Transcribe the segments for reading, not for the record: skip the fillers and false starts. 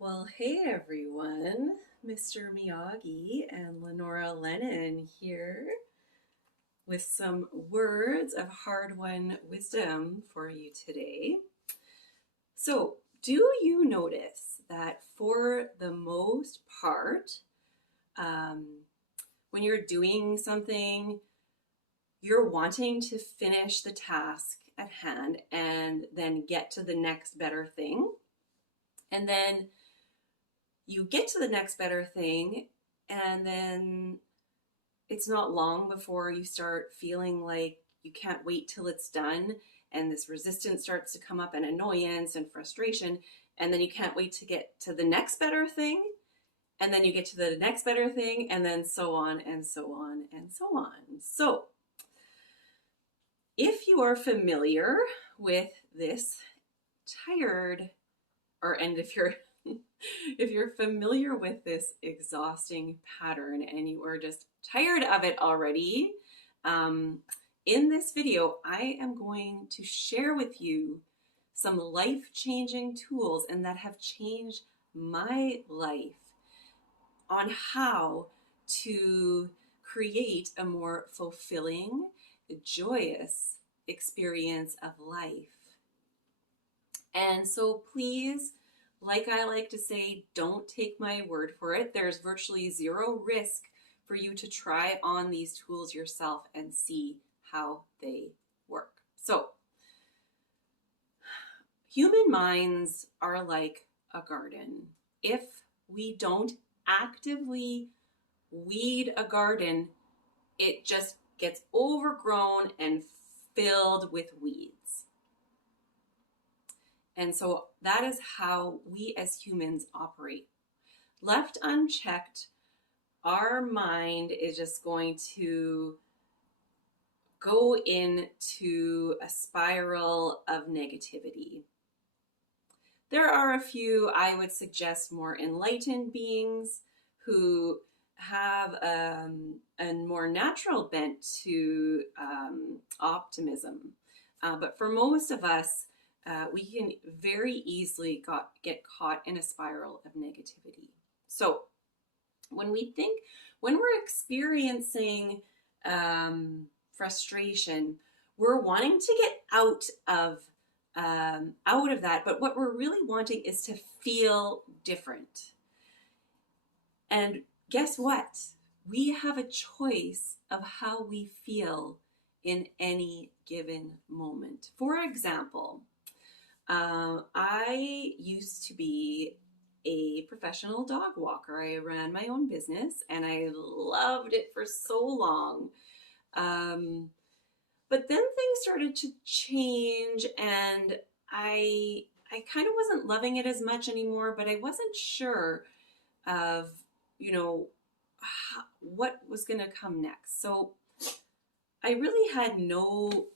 Well, hey everyone, Mr. Miyagi and Lenora Lennon here with some words of hard-won wisdom for you today. So, do you notice that for the most part, um, when you're doing something, you're wanting to finish the task at hand and then get to the next better thing? And then you get to the next better thing, and then it's not long before you start feeling like you can't wait till it's done, and this resistance starts to come up, and annoyance and frustration, and then you can't wait to get to the next better thing, and then you get to the next better thing, and then so on and so on and so on. So if you are familiar with this tired, or and if you're if you're familiar with this exhausting pattern and you are just tired of it already, um, in this video, I am going to share with you some life-changing tools and that have changed my life on how to create a more fulfilling, joyous experience of life. And so please, like I like to say, don't take my word for it. There's virtually zero risk for you to try on these tools yourself and see how they work. So, human minds are like a garden. If we don't actively weed a garden, it just gets overgrown and filled with weeds. And so that is how we as humans operate. Left unchecked, our mind is just going to go into a spiral of negativity. There are a few, I would suggest, more enlightened beings who have a more natural bent to optimism. But for most of us, we can very easily get caught in a spiral of negativity. So when we're experiencing frustration, we're wanting to get out of that. But what we're really wanting is to feel different. And guess what? We have a choice of how we feel in any given moment. For example, I used to be a professional dog walker. I ran my own business and I loved it for so long. But then things started to change and I kind of wasn't loving it as much anymore, but I wasn't sure of, what was going to come next. So I really had no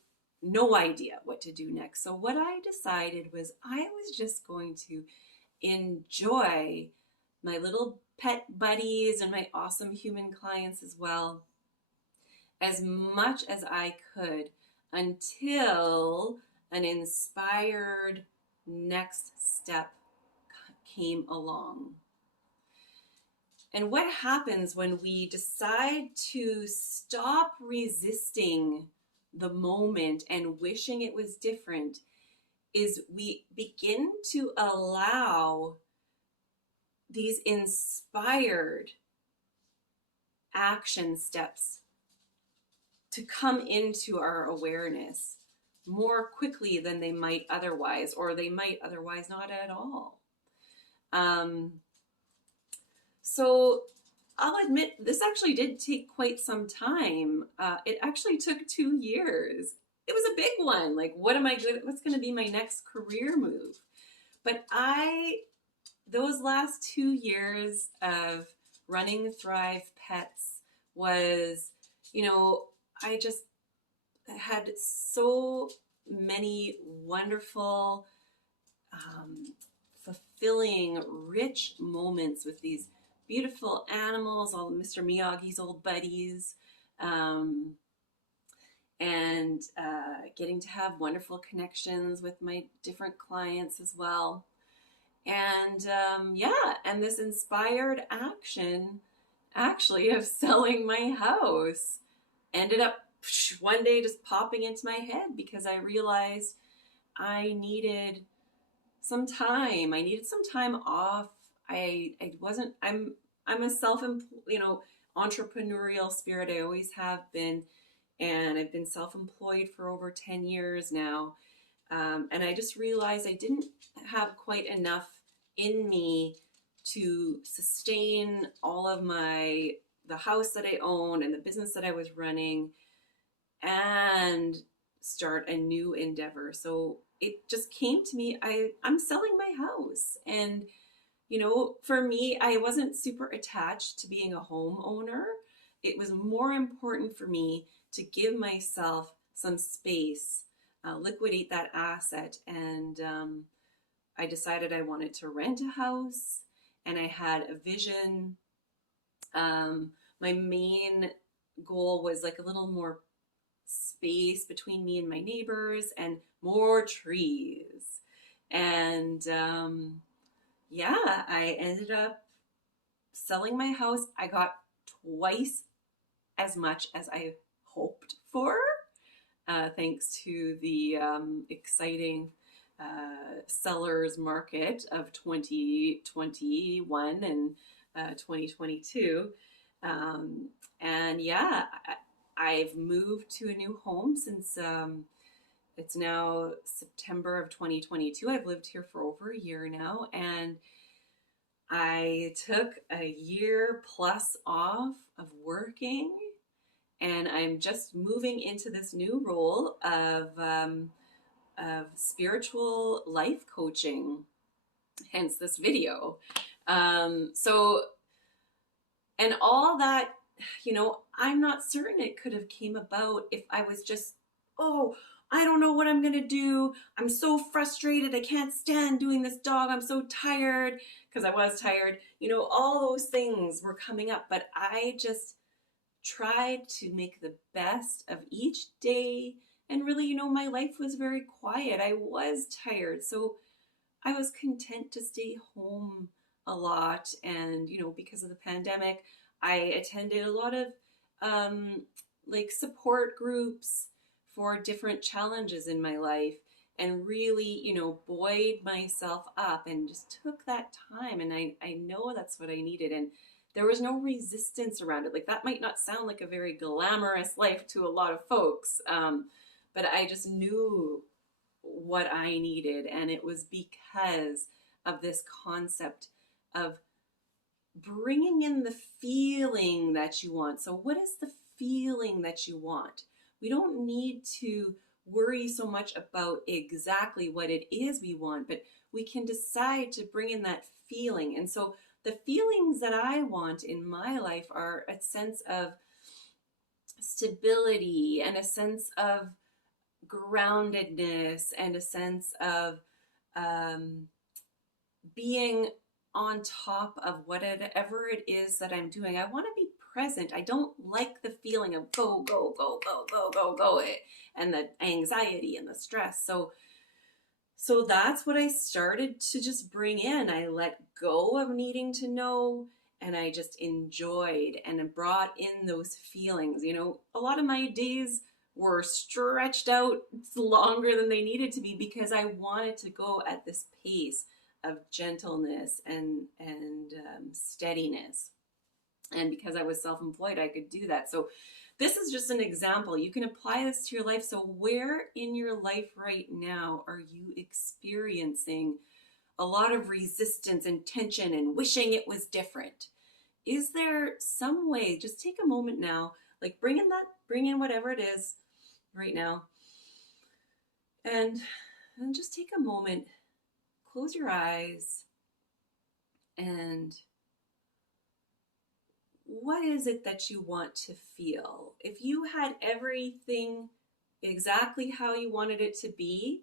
idea what to do next. So what I decided was I was just going to enjoy my little pet buddies and my awesome human clients as well as much as I could until an inspired next step came along. And what happens when we decide to stop resisting the moment and wishing it was different is we begin to allow these inspired action steps to come into our awareness more quickly than they might otherwise, or they might otherwise not at all. So I'll admit this actually did take quite some time. It actually took 2 years. It was a big one. Like, what's going to be my next career move? But those last 2 years of running Thrive Pets was, I just had so many wonderful, fulfilling, rich moments with these beautiful animals, all Mr. Miyagi's old buddies, and getting to have wonderful connections with my different clients as well. And yeah, and this inspired action actually of selling my house ended up one day just popping into my head because I realized I needed some time. I needed some time off. I wasn't I'm a entrepreneurial spirit. I always have been, and I've been self-employed for over 10 years now. And I just realized I didn't have quite enough in me to sustain all of the house that I owned and the business that I was running and start a new endeavor. So it just came to me. I'm selling my house. And, for me, I wasn't super attached to being a homeowner. It was more important for me to give myself some space, liquidate that asset. And I decided I wanted to rent a house, and I had a vision. My main goal was like a little more space between me and my neighbors and more trees. And yeah, I ended up selling my house. I got twice as much as I hoped for, thanks to the exciting sellers market of 2021 and 2022. And yeah, I've moved to a new home since it's now September of 2022. I've lived here for over a year now, and I took a year plus off of working, and I'm just moving into this new role of spiritual life coaching, hence this video. So, and all that, I'm not certain it could have came about if I was just, oh, I don't know what I'm going to do. I'm so frustrated. I can't stand doing this dog. I'm so tired, because I was tired. All those things were coming up, but I just tried to make the best of each day. And really, my life was very quiet. I was tired. So I was content to stay home a lot. And, because of the pandemic, I attended a lot of support groups for different challenges in my life, and really, buoyed myself up and just took that time. And I know that's what I needed. And there was no resistance around it. Like, that might not sound like a very glamorous life to a lot of folks, but I just knew what I needed. And it was because of this concept of bringing in the feeling that you want. So what is the feeling that you want? We don't need to worry so much about exactly what it is we want, but we can decide to bring in that feeling. And so the feelings that I want in my life are a sense of stability and a sense of groundedness and a sense of being on top of whatever it is that I'm doing. I want to be present. I don't like the feeling of go, go, go, go, go, go, go, and the anxiety and the stress. So that's what I started to just bring in. I let go of needing to know, and I just enjoyed and brought in those feelings. A lot of my days were stretched out longer than they needed to be because I wanted to go at this pace of gentleness and steadiness. And because I was self-employed, I could do that. So this is just an example. You can apply this to your life. So where in your life right now are you experiencing a lot of resistance and tension and wishing it was different? Is there some way, just take a moment now, like bring in whatever it is right now, and just take a moment, close your eyes, and what is it that you want to feel? If you had everything exactly how you wanted it to be,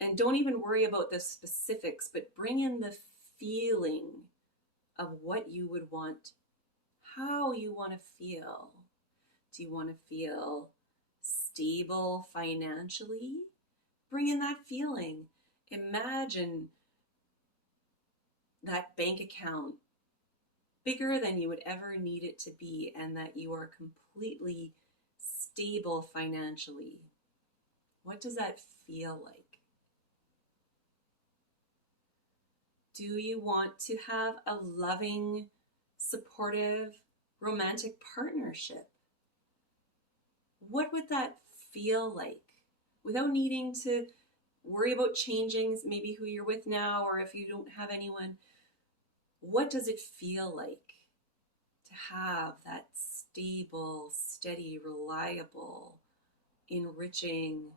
and don't even worry about the specifics, but bring in the feeling of what you would want, how you want to feel. Do you want to feel stable financially? Bring in that feeling. Imagine that bank account bigger than you would ever need it to be, and that you are completely stable financially. What does that feel like? Do you want to have a loving, supportive, romantic partnership? What would that feel like without needing to worry about changing maybe who you're with now, or if you don't have anyone? What does it feel like to have that stable, steady, reliable, enriching,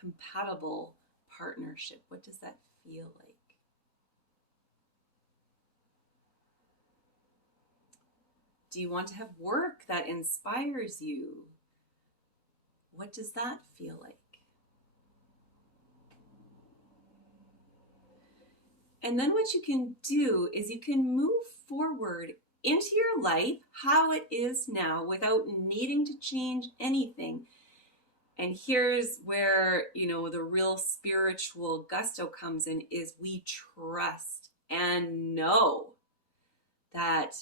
compatible partnership? What does that feel like? Do you want to have work that inspires you? What does that feel like? And then what you can do is you can move forward into your life how it is now without needing to change anything. And here's where, the real spiritual gusto comes in, is we trust and know that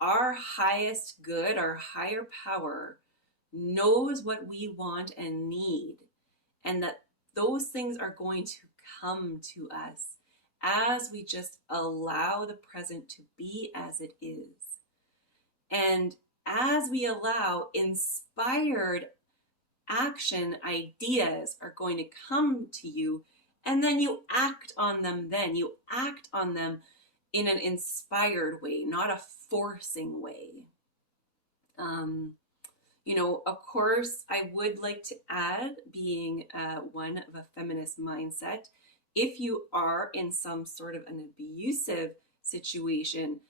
our highest good, our higher power, knows what we want and need, and that those things are going to come to us as we just allow the present to be as it is. And as we allow, inspired action ideas are going to come to you, and then you act on them. Then you act on them in an inspired way, not a forcing way. Of course, I would like to add, being one of a feminist mindset, if you are in some sort of an abusive situation,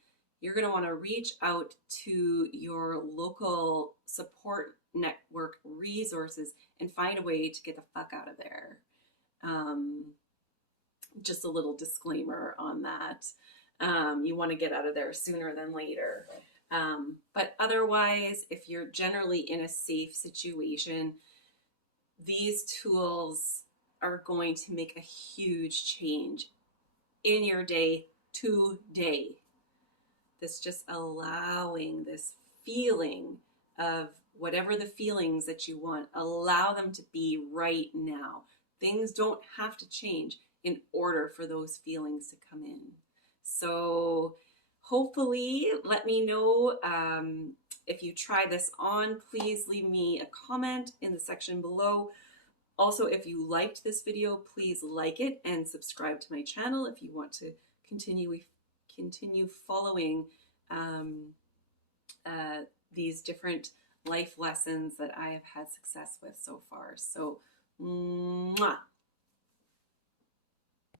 you're going to want to reach out to your local support network resources and find a way to get the fuck out of there. Just a little disclaimer on that. You want to get out of there sooner than later. But otherwise, if you're generally in a safe situation, these tools are going to make a huge change in your day today. This just allowing this feeling of whatever the feelings that you want, allow them to be right now. Things don't have to change in order for those feelings to come in. So hopefully, let me know if you try this on. Please leave me a comment in the section below. Also, if you liked this video, please like it and subscribe to my channel if you want to continue following these different life lessons that I have had success with so far. So, mwah.